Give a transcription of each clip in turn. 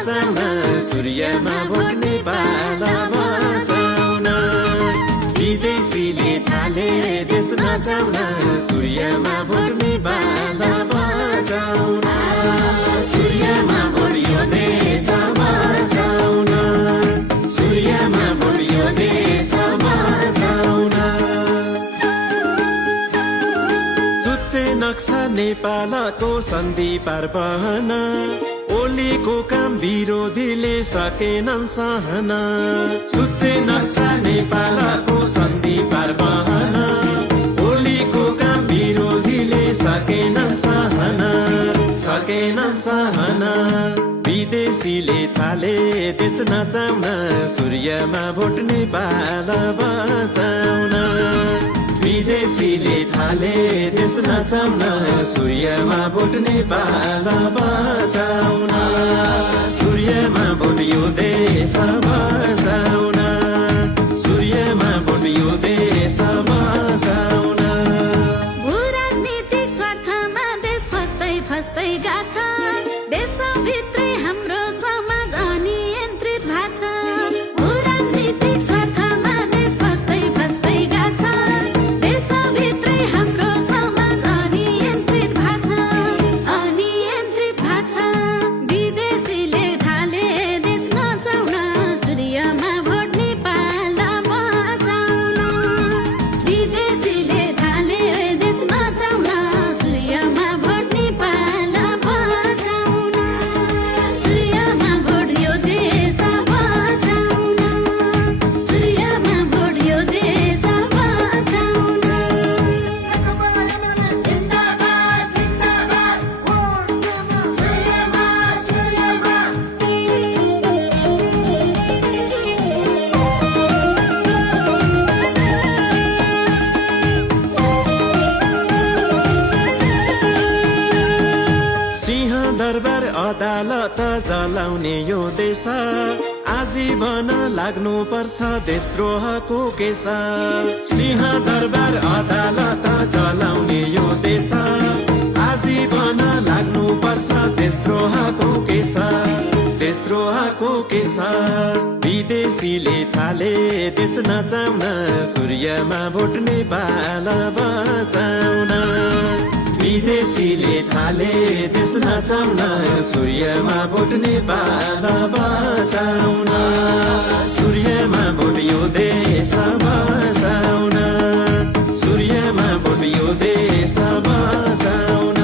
नचाउन सूर्यमा vote Nepal बचाउन विदेशीले थाले देश नचाउन सूर्यमा भोट नेपाल बचाउन सूर्यमा भोट यो देश बचाउन सूर्यमा भोट यो देश बचाउन चुच्चे नक्सा नेपालको सन्धि पार बहन ओलीको काम विरोधीले सकेनन् सहन चुच्चे नक्सा नेपालको सन्धि पार बहन ओलीको काम विरोधीले सकेनन् सहन विदेशीले थाले देश नचाउन सूर्यमा भोट नेपाल बचाउन विदेशीले थाले देश नचाउन सूर्यमा भोट नेपाल बचाउन सूर्यमा भोट यो देश बचाउन सूर्यमा भोट यो देश बचाउन भूराजनीतिक स्वार्थमा देश फस्दै फस्दै गाछ देशभित्रै हाम्रो समाज अनियन्त्रित भएको छ भूराजनीतिक स्वार्थमा देश फस्दै फस्दै गाछ देशभित्रै हाम्रो समाज अनियन्त्रित भएको छ विदेशीले थाले देश नचाउन सूर्यमा भोट नेपाल बचाउन विदेशीले थाले देश नचाउन सूर्यमा भोट नेपाल बचाउन सूर्यमा भोट यो देश बचाउन सूर्यमा भोट यो देश बचाउन जिन्दाबाद जिन्दाबाद भोट सूर्यमा सूर्यमा सिंह दरबार अदालत जलाउने यो देश आजीवन लाग्नु पर्छ देशद्रोहको केस सिंह दरबार अदालत जलाउने यो देश आजीवन लाग्नु पर्छ देशद्रोहको केस विदेशीले थाले देश नचाउन सूर्यमा भोट नेपाल बचाउन विदेशीले थाले देश नचाउन सूर्यमा भोट नेपाल बचाउन सूर्यमा भोट यो देश बचाउन सूर्यमा भोट यो देश बचाउन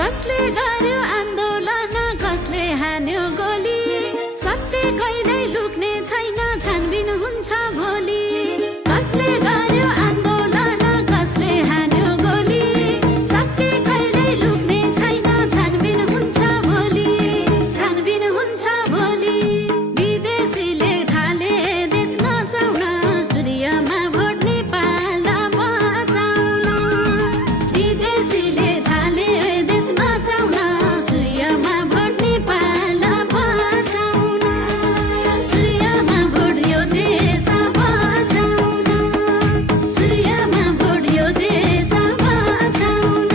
कसले गर्यो आन्दोलन कसले हान्यो गोली सत्य कहिल्यै लुक्ने छैन छानबिन हुन्छ भोलि कसले गर्यो आन्दोलन कसले हान्यो गोली सत्य कहिल्यै लुक्ने छैन छानबिन हुन्छ भोलि विदेशीले थाले देश नचाउन सूर्यमा भोट नेपाल बचाउन विदेशीले थाले देश नचाउन सूर्यमा भोट नेपाल बचाउन सूर्यमा भोट यो देश बचाउन सूर्यमा भोट यो देश बचाउन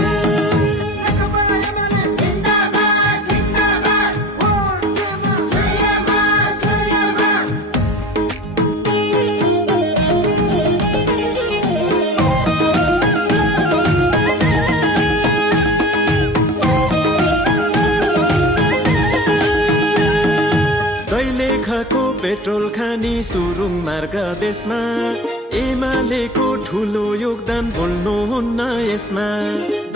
जिन्दाबाद जिन्दाबाद भोट सूर्यमा सूर्यमा दैलेखको पेट्रोल खानी सुरुङ मार्ग देशमा एमालेको ठुलो योगदान बोल्नुहुन्न यसमा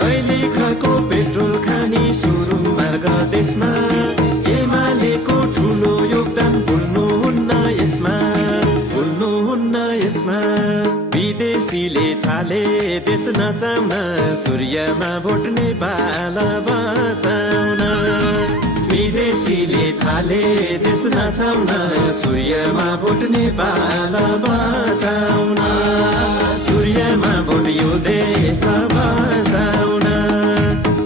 दैलेखको पेट्रोल खानी सुरुङ मार्ग देशमा एमालेको ठुलो योगदान बोल्नुहुन्न यसमा विदेशीले थाले देश नचाउन सूर्यमा भोट नेपाल बचाउन विदेशीले थाले देश नचाउन सूर्यमा भोट नेपाल बचाउन सूर्यमा भोट यो देश बचाउन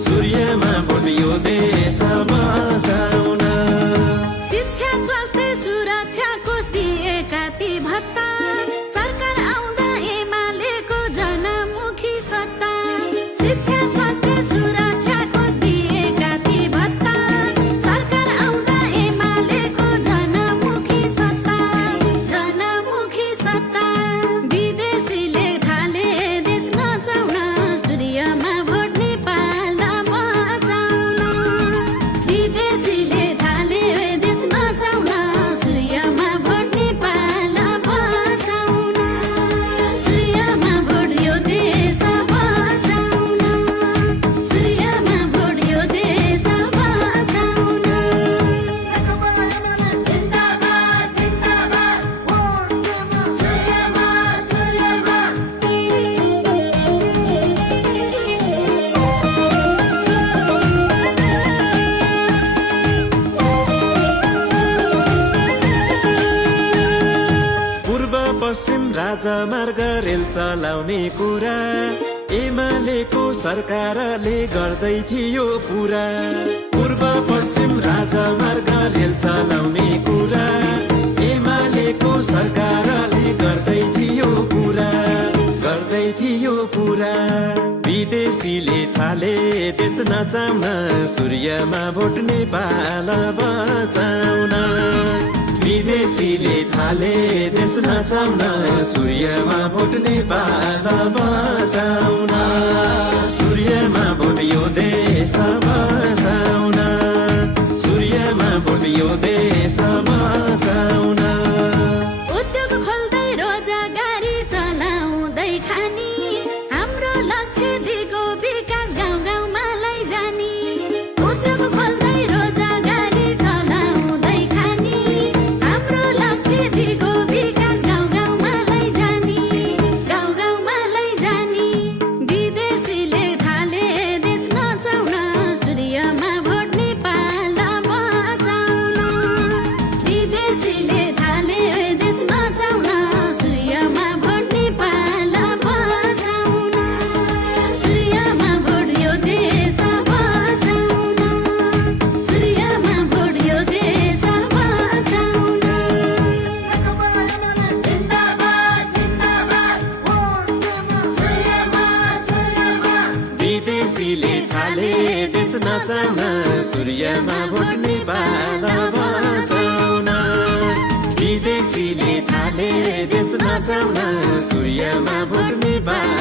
सूर्यमा भोट यो देश बचाउन शिक्षा स्वास्थ्य सुरक्षा कोष दिएका ती भत्ता सरकार आउँदा एमालेको जनमुखी सत्ता शिक्षा स्वास्थ्य सुरक्षा कोष दिएका ती भत्ता सरकार आउँदा राजमार्ग रेल चलाउने कुरा एमालेको सरकारले गर्दै थियो पुरा पूर्व पश्चिम राजमार्ग रेल चलाउने कुरा एमालेको सरकारले गर्दै थियो पुरा विदेशीले थाले देश नचाउन सूर्यमा भोट नेपाल बचाउन विदेशीले थाले देश नचाउन सूर्यमा भोट नेपाल बचाउन सूर्यमा भोट यो देश बचाउन सूर्यमा भोट यो देश बचाउन उद्योग खोल्दै रोजगारी चलाउँदै खानी हाम्रो लक्ष्य दिगो विकास गाउँ गाउँमा लैजानी उद्योग खोल्दै रोजगारी चलाउँदै खानी हाम्रो लक्ष्य दिगो विकास गाउँ गाउँमा लैजानी विदेशीले थाले देश नचाउन सूर्यमा भोट नेपाल बचाउन विदेशीले थाले देश नचाउन सूर्यमा भोट नेपाल बचाउन सूर्यमा भोट यो देश बचाउन सूर्यमा भोट यो देश बचाउन नेकपा एमाले जिन्दाबाद जिन्दाबाद भोट दिनु सूर्यमा सूर्यमा विदेशीले थाले देश नचाउन सूर्यमा भोट नेपाल बचाउन विदेशीले थाले देश नचाउन सूर्यमा भोट नेपाल